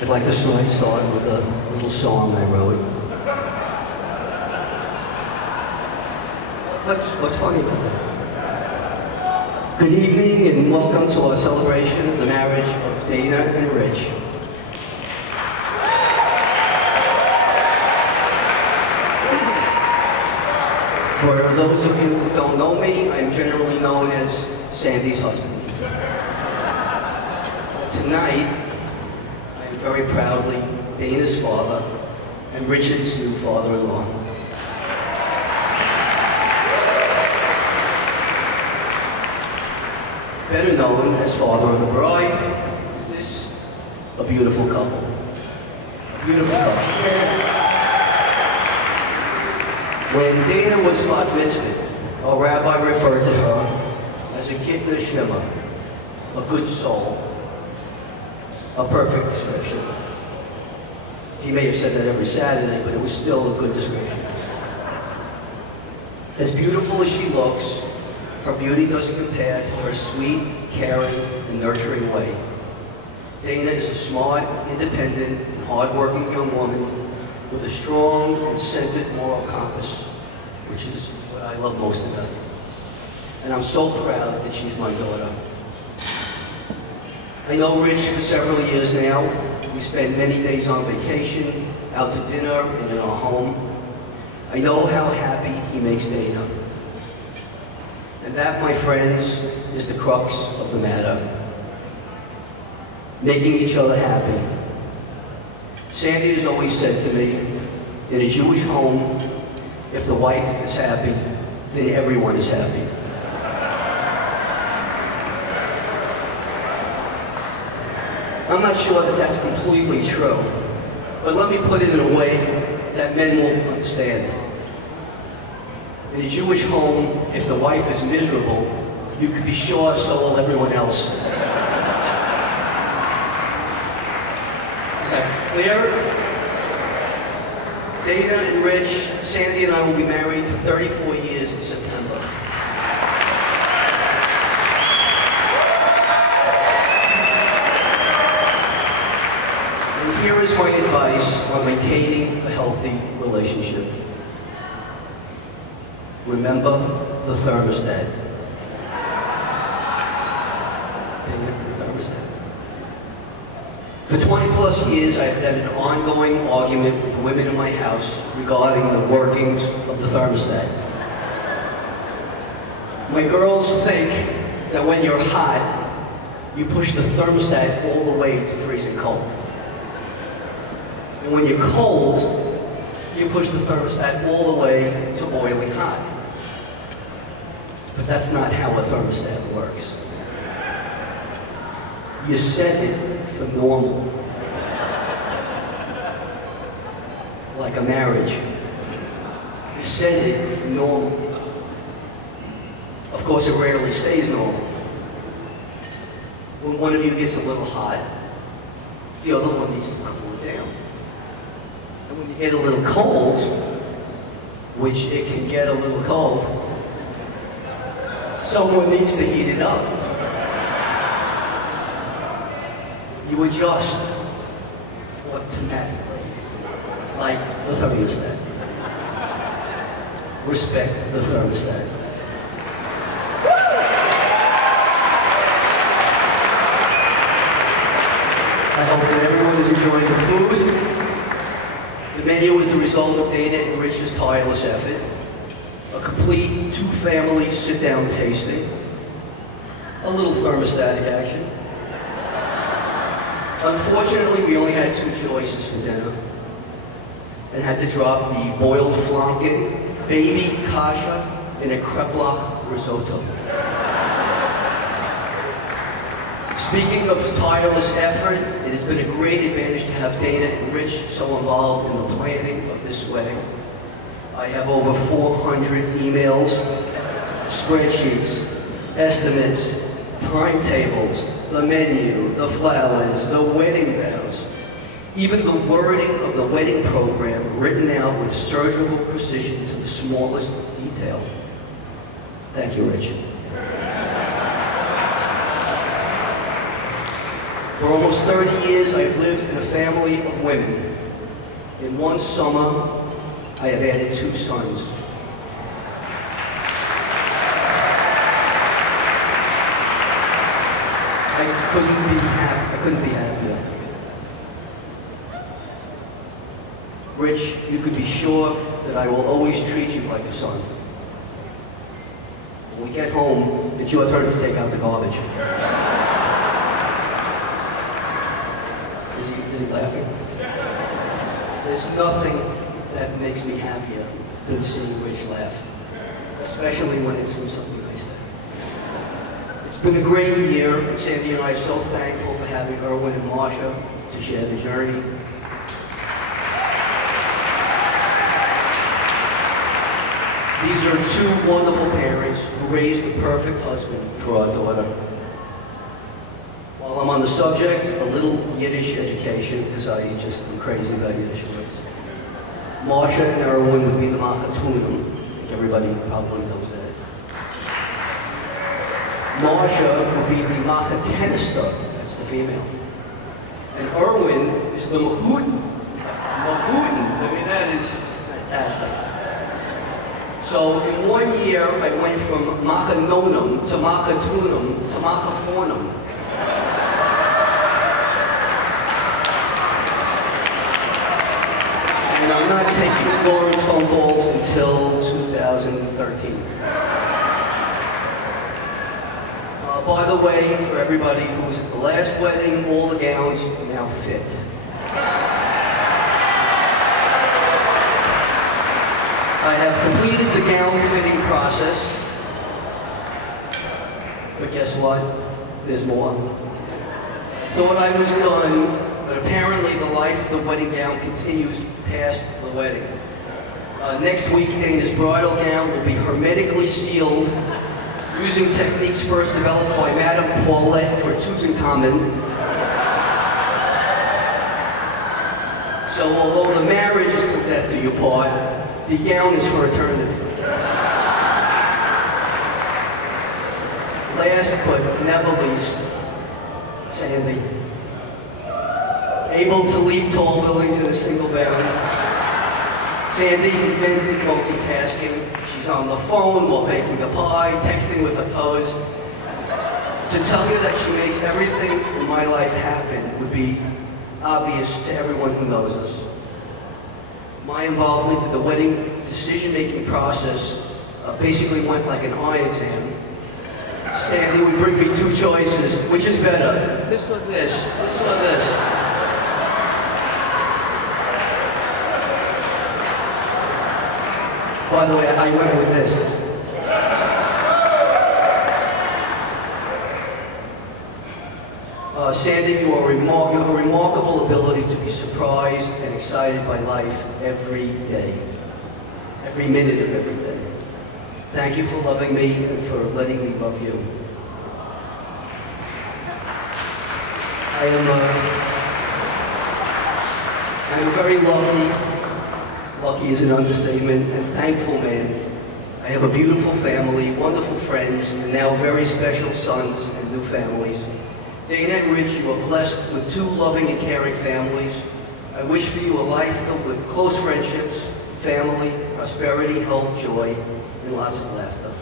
I'd like to start with a little song I wrote. What's funny about that? Good evening and welcome to our celebration of the marriage of Dana and Rich. For those of you who don't know me, I'm generally known as Sandy's husband. Tonight, I am very proudly Dana's father and Richard's new father-in-law. Better known as father of the bride, is this a beautiful couple? A beautiful couple. When Dana was bat mitzvah, our rabbi referred to her as a git neshama, a good soul, a perfect description. He may have said that every Saturday, but it was still a good description. As beautiful as she looks, her beauty doesn't compare to her sweet, caring, and nurturing way. Dana is a smart, independent, and hard-working young woman with a strong and centered moral compass, which is what I love most about her. And I'm so proud that she's my daughter. I know Rich for several years now. We spend many days on vacation, out to dinner, and in our home. I know how happy he makes Dana. And that, my friends, is the crux of the matter. Making each other happy. Sandy has always said to me, in a Jewish home, if the wife is happy, then everyone is happy. I'm not sure that that's completely true, but let me put it in a way that men will understand. In a Jewish home, if the wife is miserable, you can be sure so will everyone else. Is that clear? Dana and Rich, Sandy and I will be married for 34 years in September. And here is my advice on maintaining a healthy relationship. Remember the thermostat. Dana, the thermostat. For 20 plus years, I've had an ongoing argument with the women in my house regarding the workings of the thermostat. My girls think that when you're hot, you push the thermostat all the way to freezing cold. And when you're cold, you push the thermostat all the way to boiling hot. But that's not how a thermostat works. You set it for normal. Like a marriage. You set it for normal. Of course, it rarely stays normal. When one of you gets a little hot, the other one needs to cool it down. And when you get a little cold, which it can get a little cold, someone needs to heat it up. You adjust automatically, like the thermostat. Respect the thermostat. I hope that everyone is enjoying the food. The menu is the result of Dana and Rich's tireless effort. A complete two-family sit-down tasting. A little thermostatic action. Unfortunately, we only had two choices for dinner and had to drop the boiled flanken, baby kasha, and a kreplach risotto. Speaking of tireless effort, it has been a great advantage to have Dana and Rich so involved in the planning of this wedding. I have over 400 emails, spreadsheets, estimates, timetables, the menu, the flowers, the wedding vows, even the wording of the wedding program written out with surgical precision to the smallest detail. Thank you, Rich. For almost 30 years, I've lived in a family of women. In one summer, I have added 2 sons. I couldn't be happier. Rich, you could be sure that I will always treat you like a son. When we get home, it's your turn to take out the garbage. Is he laughing? There's nothing that makes me happier than seeing Rich laugh, especially when it's from something I said. It's been a great year, and Sandy and I are so thankful for having Erwin and Marsha to share the journey. These are 2 wonderful parents who raised the perfect husband for our daughter. While I'm on the subject, a little Yiddish education, because I just am crazy about Yiddish words. Marsha and Erwin would be the Machatunim. Everybody probably knows that. Marsha would be the Machatenista, that's the female. And Erwin is the Machutin. I mean, that is just fantastic. So in 1 year, I went from Machanonum to Machatunum to Machafornum. And I'm not taking Lauren's phone calls until 2013. By the way, for everybody who was at the last wedding, all the gowns now fit. I have completed the gown fitting process, but guess what? There's more. Thought I was done, but apparently the life of the wedding gown continues past the wedding. Next week, Dana's bridal gown will be hermetically sealed using techniques first developed by Madame Paulette for Tutankhamun. So although the marriage is till death do you part, the gown is for eternity. Last but never least, Sandy. Able to leap tall buildings in a single bound. Sandy invented multitasking. She's on the phone while making a pie, texting with her toes. To tell you that she makes everything in my life happen would be obvious to everyone who knows us. My involvement in the wedding decision-making process basically went like an eye exam. Sandy would bring me 2 choices. Which is better? This or this? This or this? By the way, I went with this. Sandy, you have a remarkable ability to be surprised and excited by life every day. Every minute of every day. Thank you for loving me and for letting me love you. I am very lucky. Lucky is an understatement, and thankful man. I have a beautiful family, wonderful friends, and now very special sons and new families. Dana and Rich, you are blessed with 2 loving and caring families. I wish for you a life filled with close friendships, family, prosperity, health, joy, and lots of laughter.